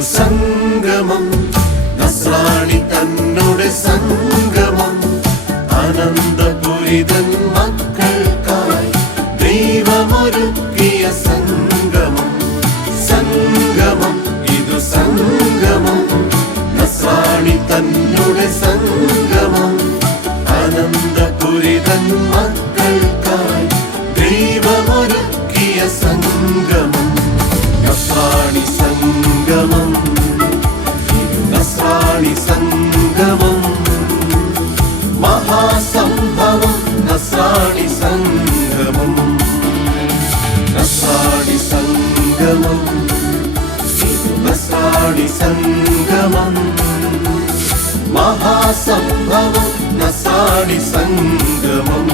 ഇതു സംഗമം, നസ്രാണി തന്നുടെ സംഗമം. അനന്തപുരിതൻ മക്കൾക്കായി ദൈവമൊരുക്കിയ സംഗമം. സംഗമം, ഇതു സംഗമം, നസ്രാണി തന്നുടെ സംഗമം. അനന്തപുരിതൻ മക്കൾക്കായി ദൈവമൊരുക്കിയ സംഗമം. നസ്രാണി സംഗമം, നസ്രാണി സംഗമം. മഹാസംഭവം നസ്രാണി സംഗമം. നസ്രാണി സംഗമം, നസ്രാണി സംഗമം. മഹാസംഭവം നസ്രാണി സംഗമം.